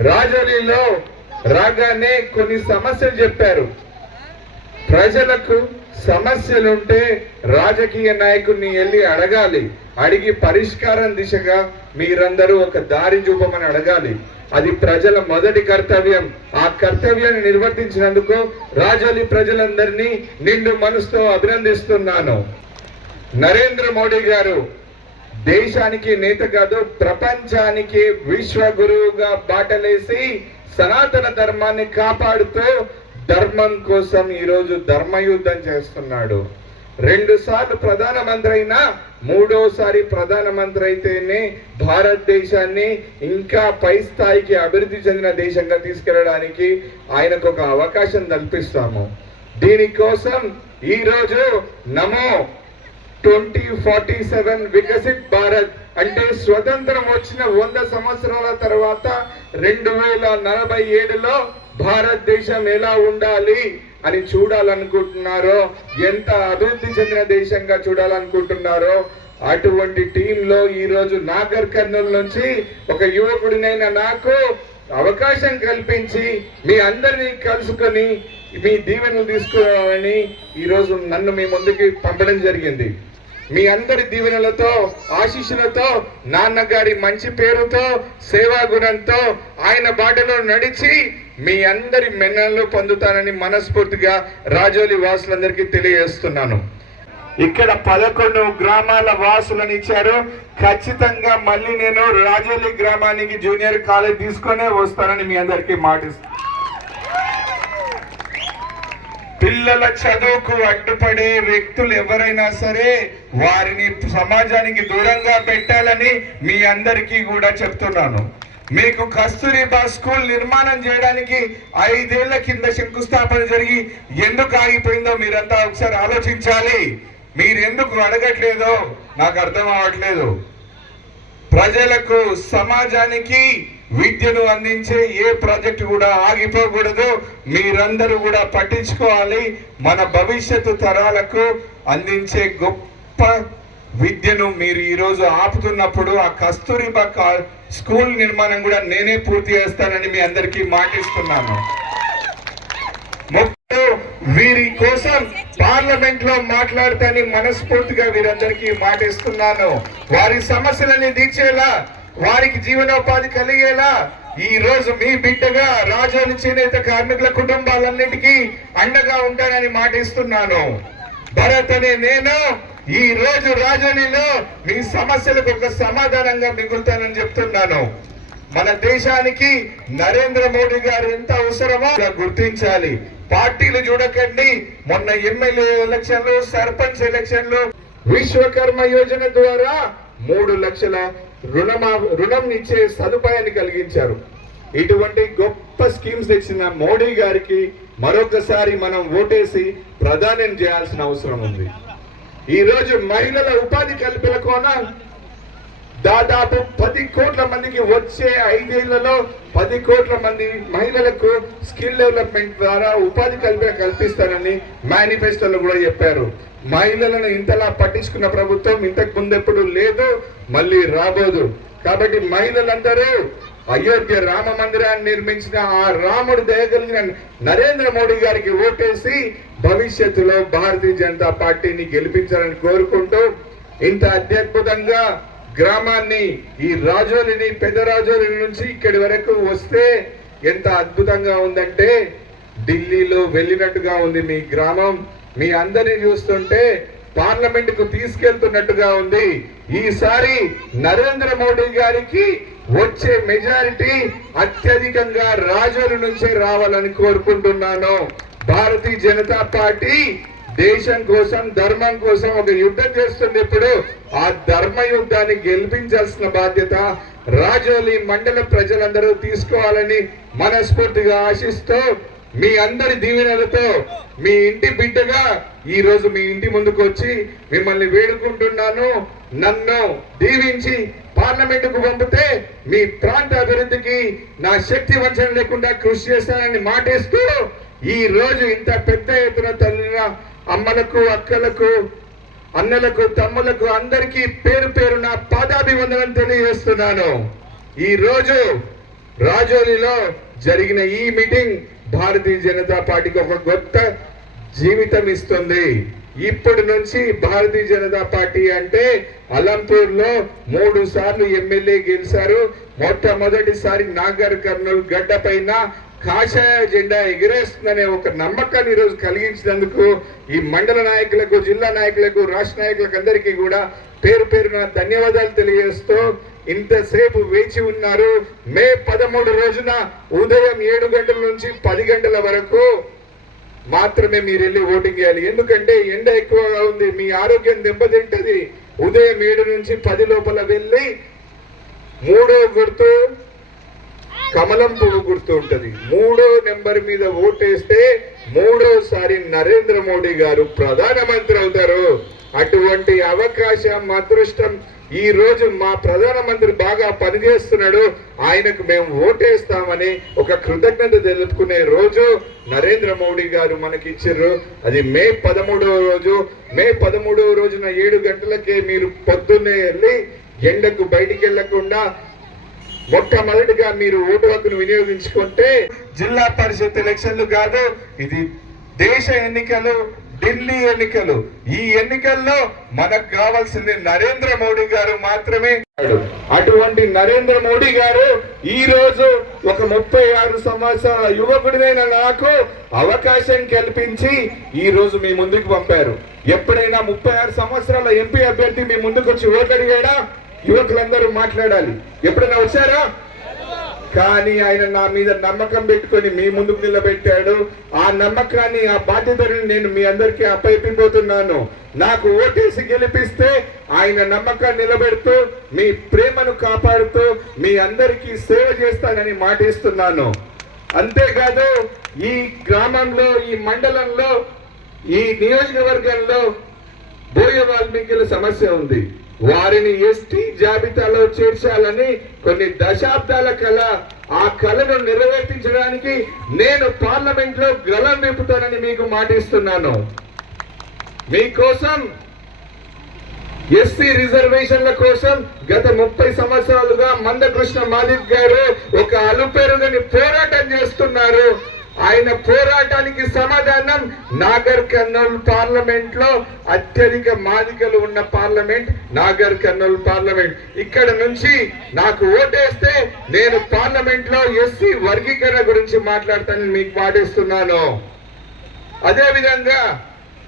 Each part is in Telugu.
రాజోలీలో రాగానే కొన్ని సమస్యలు చెప్పారు. ప్రజలకు సమస్యలుంటే రాజకీయ నాయకుడిని వెళ్ళి అడగాలి. అడిగి పరిష్కారం దిశగా మీరందరూ ఒక దారి చూపమని అడగాలి. అది ప్రజల మొదటి కర్తవ్యం. ఆ కర్తవ్యాన్ని నిర్వర్తించినందుకు రాజోలి ప్రజలందరినీ నిండు మనసుతో అభినందిస్తున్నాను. నరేంద్ర మోడీ గారు దేశానికి నేత కాదు ప్రపంచానికి విశ్వ గురువుగా బాటలేసి సనాతన ధర్మాన్ని కాపాడుతూ ధర్మం కోసం ఈరోజు ధర్మయుద్ధం చేస్తున్నాడు. రెండు సార్లు ప్రధానమంత్రి అయినా మూడోసారి ప్రధానమంత్రి అయితేనే భారతదేశాన్ని ఇంకా పై స్థాయికి అభివృద్ధి చెందిన దేశంగా తీసుకెళ్ళడానికి ఆయనకు ఒక అవకాశం కల్పిస్తాము. దీనికోసం ఈరోజు నమో ఫార్టీ సెవెన్ వికసిత్ భారత్ అంటే స్వతంత్రం వచ్చిన వంద సంవత్సరాల తర్వాత రెండు వేల నలభై ఏడులో భారతదేశం ఎలా ఉండాలి అని చూడాలనుకుంటున్నారో ఎంత అభివృద్ధి చెందిన దేశంగా చూడాలనుకుంటున్నారో అటువంటి టీంలో ఈ రోజు నాగర్ కర్నూలు నుంచి ఒక యువకుడినైన నాకు అవకాశం కల్పించి మీ అందరినీ కలుసుకొని మీ దీవెనలు తీసుకోవాలని ఈరోజు నన్ను మీ ముందుకి పంపడం జరిగింది. మీ అందరి దీవెనలతో ఆశీస్సులతో నాన్నగారి మంచి పేరుతో సేవా గుణంతో ఆయన బాటలో నడిచి మీ అందరి మెన్నలు పొందుతానని మనస్ఫూర్తిగా రాజోలి వాసులందరికీ తెలియజేస్తున్నాను. ఇక్కడ పదకొండు గ్రామాల వాసులను ఇచ్చారు. ఖచ్చితంగా మళ్ళీ నేను రాజోలి గ్రామానికి జూనియర్ కాలేజ్ తీసుకునే వస్తానని మీ అందరికీ మాటిస్తాను పిల్లల చదువుకు అడ్డుపడే వ్యక్తులు ఎవరైనా సరే వారిని సమాజానికి దూరంగా పెట్టాలని మీ అందరికీ కూడా చెప్తున్నాను. మీకు కస్తూరిబా స్కూల్ నిర్మాణం చేయడానికి ఐదేళ్ళ కింద శంకుస్థాపన జరిగి ఎందుకు ఆగిపోయిందో మీరంతా ఒకసారి ఆలోచించాలి. మీరెందుకు అడగట్లేదో నాకు అర్థం అవ్వట్లేదు. ప్రజలకు సమాజానికి విద్యను అందించే ఏ ప్రాజెక్టు కూడా ఆగిపోకూడదు. మీరందరూ కూడా పట్టించుకోవాలి. మన భవిష్యత్తు తరాలకు అందించే గొప్ప విద్యను మీరు ఈరోజు ఆపుతున్నప్పుడు ఆ కస్తూరిబా స్కూల్ నిర్మాణం కూడా నేనే పూర్తి చేస్తానని మీ అందరికీ మాటిస్తున్నాను. వీరి కోసం పార్లమెంట్లో మాట్లాడతాని మనస్ఫూర్తిగా వీరందరికీ మాటిస్తున్నాను. వారి సమస్యలని తీర్చేలా వారికి జీవనోపాధి కలిగేలా ఈ రోజు మీ బిడ్డగా రాజోని చేనేత కార్మికుల కుటుంబాలన్నిటికీ అండగా ఉంటానని మాటిస్తున్నాను భరత్ అనే నేను ఈ రోజు రాజోనిలో మీ సమస్యలకు ఒక సమాధానంగా మిగులుతానని చెప్తున్నాను. మన దేశానికి నరేంద్ర మోడీ గారు ఎంత అవసరమో గుర్తించాలి. పార్టీలు చూడకండి. మొన్న ఎమ్మెల్యే ఎలక్షన్లు సర్పంచ్ ఎలక్షన్లు విశ్వకర్మ యోజన ద్వారా మూడు లక్షల రుణమా రుణం ఇచ్చే సదుపాయాన్ని కలిగించారు. ఇటువంటి గొప్ప స్కీమ్స్ తెచ్చిన మోడీ గారికి మరొకసారి మనం ఓటేసి ప్రధానం చేయాల్సిన అవసరం ఉంది. ఈ రోజు మహిళల ఉపాధి కల్పన కోన దాదాపు పది కోట్ల మందికి వచ్చే ఐదేళ్ళలో పది కోట్ల మంది మహిళలకు స్కిల్ డెవలప్మెంట్ ద్వారా ఉపాధి కల్పన కల్పిస్తానని మేనిఫెస్టోలో కూడా చెప్పారు. మహిళలను ఇంతలా పట్టించుకున్న ప్రభుత్వం ఇంతకు ముందెప్పుడు లేదు మళ్ళీ రాబోదు. కాబట్టి మహిళలందరూ అయోధ్య రామ మందిరాన్ని నిర్మించిన ఆ రాముడు దయగలిగిన నరేంద్ర మోడీ గారికి ఓటేసి భవిష్యత్తులో భారతీయ జనతా పార్టీని గెలిపించాలని కోరుకుంటూ ఇంత అత్యద్భుతంగా గ్రామాన్ని ఈ రాజోలిని పెద్ద రాజోలి నుంచి ఇక్కడి వరకు వస్తే ఎంత అద్భుతంగా ఉందంటే ఢిల్లీలో వెళ్ళినట్టుగా ఉంది మీ గ్రామం. మీ అందరిని చూస్తుంటే పార్లమెంట్కు తీసుకెళ్తున్నట్టుగా ఉంది. ఈసారి నరేంద్ర మోడీ గారికి వచ్చే మెజారిటీ అత్యధికంగా రాజోలు నుంచే రావాలని కోరుకుంటున్నాను. భారతీయ జనతా పార్టీ దేశం కోసం ధర్మం కోసం ఒక యుద్ధం చేస్తుంది ఇప్పుడు. ఆ ధర్మ యుద్ధాన్ని గెలిపించాల్సిన బాధ్యత రాజోలి మండల ప్రజలందరూ తీసుకోవాలని మనస్ఫూర్తిగా ఆశిస్తూ మీ అందరి దీవెనలతో మీ ఇంటి బిడ్డగా ఈ రోజు మీ ఇంటి ముందుకు వచ్చి మిమ్మల్ని వేడుకుంటున్నాను. నన్ను దీవించి పార్లమెంటుకు పంపితే మీ ప్రాంత అభివృద్ధికి నా శక్తి వంచన లేకుండా కృషి చేస్తానని మాటేస్తూ ఈ రోజు ఇంత పెద్ద ఎత్తున తల్లిన అమ్మలకు అక్కలకు అన్నలకు తమ్ములకు అందరికీ పేరు పేరు నా పాదాభివందనం తెలియజేస్తున్నాను. ఈ రోజు రాజోలిలో జరిగిన ఈ మీటింగ్ భారతీయ జనతా పార్టీకి ఒక కొత్త జీవితం ఇస్తుంది. ఇప్పటి నుంచి భారతీయ జనతా పార్టీ అంటే అలంపూర్లో మూడు సార్లు ఎమ్మెల్యే గెలిచారు. మొట్టమొదటిసారి నాగర్ కర్నూలు గడ్డ పైన కాషాయ జెండా ఎగిరేస్తుందనే ఒక నమ్మకాన్ని ఈరోజు కలిగించినందుకు ఈ మండల నాయకులకు జిల్లా నాయకులకు రాష్ట్ర నాయకులకు అందరికీ కూడా పేరు పేరున ధన్యవాదాలు తెలియజేస్తూ ఇంతసేపు వేచి ఉన్నారు. మే పదమూడు రోజున ఉదయం ఏడు గంటల నుంచి పది గంటల వరకు మాత్రమే మీరు వెళ్ళి ఓటింగ్ చేయాలి. ఎందుకంటే ఎండ ఎక్కువగా ఉంది. మీ ఆరోగ్యం దెబ్బతింటది. ఉదయం ఏడు నుంచి పది లోపల వెళ్ళి మూడో గుర్తు కమలం పువ్వు గుర్తు ఉంటుంది. మూడో నెంబర్ మీద ఓటేస్తే మూడోసారి నరేంద్ర మోడీ గారు ప్రధానమంత్రి అవుతారు. అటువంటి అవకాశం అదృష్టం. ఈ రోజు మా ప్రధానమంత్రి బాగా పనిచేస్తున్నాడు. ఆయనకు మేము ఓటేస్తామని ఒక కృతజ్ఞత తెలుపుకునే రోజు నరేంద్ర మోడీ గారు మనకి ఇచ్చారు అది మే పదమూడవ రోజు. మే పదమూడవ రోజున ఏడు గంటలకే మీరు పొద్దున్నే వెళ్ళి ఎండకు బయటికి వెళ్ళకుండా మొట్టమొదటిగా మీరు ఓటు హక్కును వినియోగించుకుంటే జిల్లా పరిషత్ ఎలక్షన్లు కాదు ఇది దేశ ఎన్నికలు ఢిల్లీ ఎన్నికలు. ఈ ఎన్నికల్లో మనకు కావాల్సింది నరేంద్ర మోడీ గారు మాత్రమే. అటువంటి నరేంద్ర మోడీ గారు ఈ రోజు ఒక ముప్పై ఆరు సంవత్సరాల యువకుడినైన నాకు అవకాశం కల్పించి ఈ రోజు మీ ముందుకు పంపారు. ఎప్పుడైనా ముప్పై ఆరు సంవత్సరాల ఎంపీ అభ్యర్థి మీ ముందుకు వచ్చి ఓటడిగాడా? యువకులందరూ మాట్లాడాలి. ఎప్పుడైనా వచ్చారా? కానీ ఆయన నా మీద నమ్మకం పెట్టుకొని మీ ముందుకు నిలబెట్టాడు. ఆ నమ్మకాన్ని ఆ బాధ్యతను నేను మీ అందరికీ అప్పయిపోతున్నాను నాకు ఓటేసి గెలిపిస్తే ఆయన నమ్మకాన్ని నిలబెడుతూ మీ ప్రేమను కాపాడుతూ మీ అందరికీ సేవ చేస్తానని మాటిస్తున్నాను. అంతేకాదు ఈ గ్రామంలో ఈ మండలంలో ఈ నియోజకవర్గంలో బోయ వాల్మీకుల సమస్య ఉంది. వారిని ఎస్టీ జాబితాలో చేర్చాలని కొన్ని దశాబ్దాల కళ ఆ కళను నెరవేర్పించడానికి నేను పార్లమెంట్లో గలం విప్పుతానని మీకు మాటిస్తున్నాను. మీకోసం ఎస్సీ రిజర్వేషన్ల కోసం గత ముప్పై సంవత్సరాలుగా మందకృష్ణ మాదిక్ గారు ఒక అలుపెరుగని పోరాటం చేస్తున్నారు. ఆయన పోరాటానికి సమాధానం నాగర్ కర్నూల్ పార్లమెంట్లో అత్యధిక మాదికలు ఉన్న పార్లమెంట్ నాగర్ కర్నూల్ పార్లమెంట్. ఇక్కడ నుంచి నాకు ఓటేస్తే నేను పార్లమెంట్లో ఎస్సీ వర్గీకరణ గురించి మాట్లాడతానని మీకు పాటిస్తున్నాను అదే విధంగా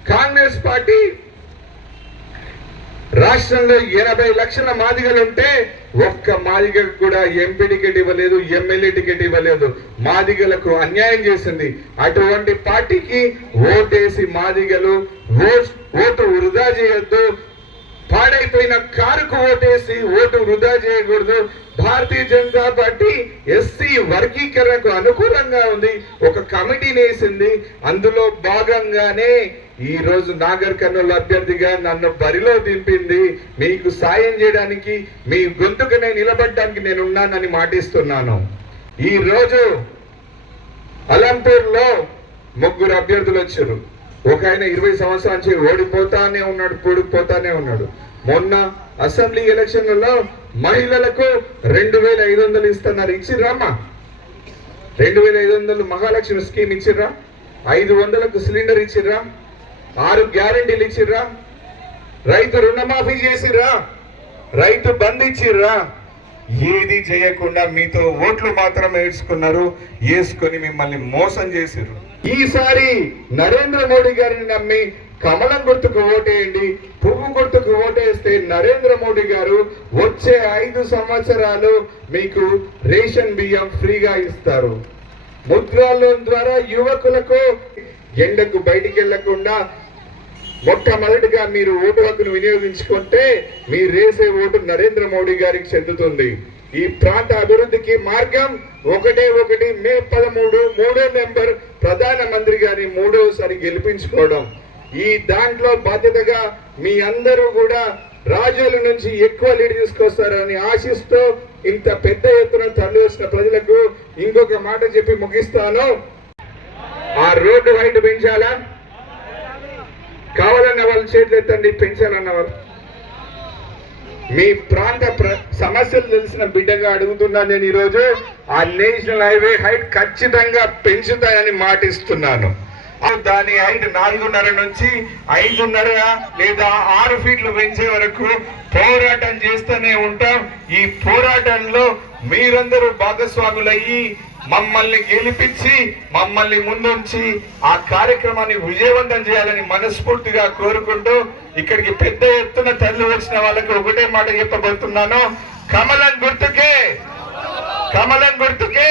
కాంగ్రెస్ పార్టీ రాష్ట్రంలో ఎనభై లక్షల మాదిగలు ఉంటే ఒక్క మాదిగకు కూడా ఎంపీ టికెట్ ఇవ్వలేదు ఎమ్మెల్యే టికెట్ ఇవ్వలేదు. మాదిగలకు అన్యాయం చేసింది. అటువంటి పార్టీకి ఓటేసి మాదిగలు ఓటు వృధా చేయొద్దు. పాడైపోయిన కారుకు ఓటేసి ఓటు వృధా చేయకూడదు. భారతీయ జనతా పార్టీ ఎస్సీ వర్గీకరణకు అనుకూలంగా ఉంది. ఒక కమిటీని వేసింది అందులో భాగంగానే ఈ రోజు నాగర్ కర్నూలు అభ్యర్థిగా నన్ను బరిలో దింపింది. మీకు సాయం చేయడానికి మీ గొంతుకనే నిలబడడానికి నేను ఉన్నానని మాటిస్తున్నాను. ఈ రోజు అలంపూర్లో ముగ్గురు అభ్యర్థులు వచ్చారు. ఒక ఆయన ఇరవై సంవత్సరాల నుంచి ఓడిపోతానే ఉన్నాడు కూడిపోతానే ఉన్నాడు. మొన్న అసెంబ్లీ ఎలక్షన్లలో మహిళలకు రెండు వేల ఐదు వందలు ఇస్తున్నారు ఇచ్చిర్రామ్మా. రెండు వేల ఐదు వందలు మహాలక్ష్మి స్కీమ్ ఇచ్చిర్రా? ఐదు వందలకు సిలిండర్ ఇచ్చిర్రా? ఆరు గ్యారెంటీలు ఇచ్చిర్రా? రైతు రుణమాఫీ చేసిర్రా? రైతు బంద్ ఇచ్చిర్రా? ఏది చేయకుండా మీతో ఓట్లు మాత్రం వేసుకున్నారు వేసుకొని మిమ్మల్ని మోసం చేసిర్రు. ఈసారి నరేంద్ర మోడీ గారిని నమ్మి కమలం గుర్తుకు ఓటేయండి పువ్వు గుర్తుకు ఓటేస్తే నరేంద్ర మోడీ గారు వచ్చే ఐదు సంవత్సరాలు మీకు రేషన్ బియ్యం ఫ్రీగా ఇస్తారు. ముద్రా లోన్ ద్వారా యువకులకు ఎండకు బయటికి వెళ్ళకుండా మొట్టమొదటిగా మీరు ఓటు హక్కును వినియోగించుకుంటే మీరు వేసే ఓటు నరేంద్ర మోడీ గారికి చెందుతుంది. ఈ ప్రాంత అభివృద్ధికి మార్గం ఒకటే ఒకటి మే పదమూడు మూడో నెంబర్ ప్రధానమంత్రి గారిని మూడోసారి గెలిపించుకోవడం. ఈ దాంట్లో బాధ్యతగా మీ అందరూ కూడా రాజుల నుంచి ఎక్కువ లీడ్ తీసుకొస్తారని ఆశిస్తూ ఇంత పెద్ద ఎత్తున తరలి వచ్చిన ప్రజలకు ఇంకొక మాట చెప్పి ముగిస్తాను. ఆ రోడ్డు హైట్ పెంచాలా? కావాలన్న వాళ్ళు చేతులు ఎత్తండి పెంచాలన్న వాళ్ళు. మీ ప్రాంత ప్ర- సమస్యలు తెలిసిన బిడ్డగా అడుగుతున్నా నేను ఈరోజు ఆ నేషనల్ హైవే హైట్ ఖచ్చితంగా పెంచుతానని మాటిస్తున్నాను. దాని హైట్ నాలుగున్నర నుంచి ఐదున్నర లేదా ఆరు ఫీట్లు పెంచే వరకు పోరాటం చేస్తూనే ఉంటాం. ఈ పోరాటంలో మీరందరూ భాగస్వాములయ్యి మమ్మల్ని గెలిపించి మమ్మల్ని ముందుంచి ఆ కార్యక్రమాన్ని విజయవంతం చేయాలని మనస్ఫూర్తిగా కోరుకుంటూ ఇక్కడికి పెద్ద ఎత్తున తల్లి వచ్చిన వాళ్ళకి ఒకటే మాట చెప్పబోతున్నాను. కమలం గుర్తుకే కమలం గుర్తుకే.